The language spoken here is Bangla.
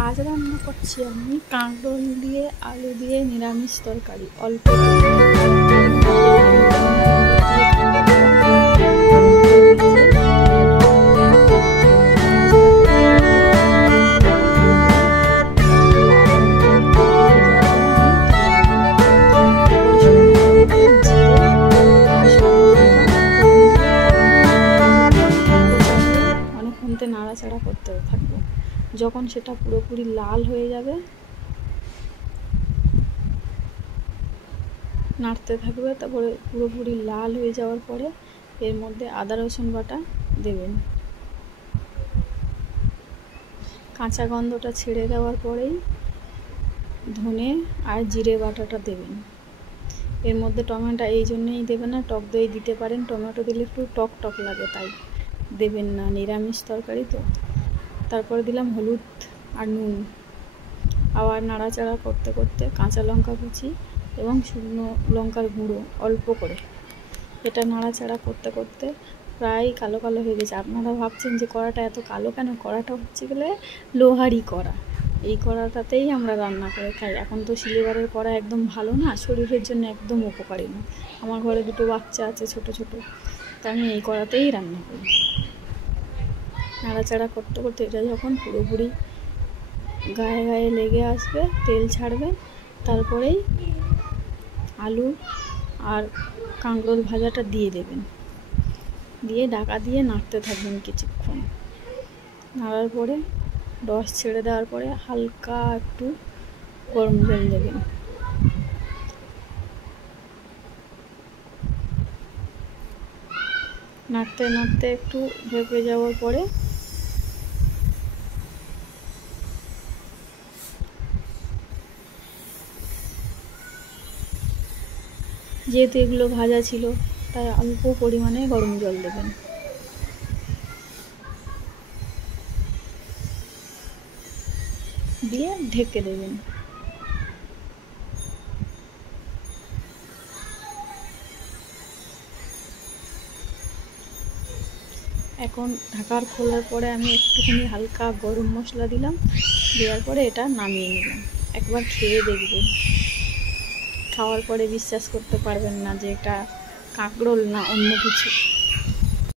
আজ রান্না করছি আমি কাঁকরোল দিয়ে আলু দিয়ে নিরামিষ তরকারি। অল্প অনেকক্ষণ নাড়াচাড়া করতে থাকবো। যখন সেটা পুরোপুরি লাল হয়ে যাবে নাড়তে থাকবে, তারপরে পুরোপুরি লাল হয়ে যাওয়ার পরে এর মধ্যে আদা রসুন বাটা দেবেন। কাঁচা গন্ধটা ছেড়ে দেওয়ার পরেই ধনে আর জিরে বাটাটা দেবেন। এর মধ্যে টমেটো এই জন্যই দেবেন না, টক দই দিতে পারেন, টমেটো দিলে একটু টক টক লাগে তাই দেবেন না, নিরামিষ তরকারি তো। তারপরে দিলাম হলুদ আর নুন। আবার নাড়াচাড়া করতে করতে কাঁচা লঙ্কা কুচি এবং শুকনো লঙ্কার গুঁড়ো অল্প করে, এটা নাড়াচাড়া করতে করতে প্রায় কালো কালো হয়ে গেছে। আপনারা ভাবছেন যে কড়াটা এত কালো কেন? কড়াটা হচ্ছে গেলে লোহারি কড়া, এই কড়াটাতেই আমরা রান্না করে খাই। এখন তো সিলভারের কড়া একদম ভালো না, শরীরের জন্য একদম উপকারী না। আমার ঘরে দুটো বাচ্চা আছে ছোট ছোট, তা আমি এই কড়াতেই রান্না করি। নাড়াচাড়া করতে করতে এটা যখন পুরোপুরি গায়ে গায়ে লেগে আসবে, তেল ছাড়বে, তারপরেই আলু আর কাঁকরোল ভাজাটা দিয়ে দেবেন। দিয়ে ঢাকা দিয়ে নাড়তে থাকবেন কিছুক্ষণ। নাড়ার পরে রস ছেড়ে দেওয়ার পরে হালকা একটু গরম জল দেবেন। নাড়তে নাড়তে একটু ভেপে যাওয়ার পরে যেহেতু এগুলো ভাজা ছিল তাই অল্প পরিমাণে গরম জল দেবেন। দিয়ে ঢেকে দেবেন। এখন ঢাকার খোলার পরে আমি একটুখানি হালকা গরম মশলা দিলাম, দেওয়ার পরে এটা নামিয়ে নিলাম। একবার খেয়ে দেখবেন, খাওয়ার পরে বিশ্বাস করতে পারবেন না যে এটা কাঁকরোল না অন্য কিছু।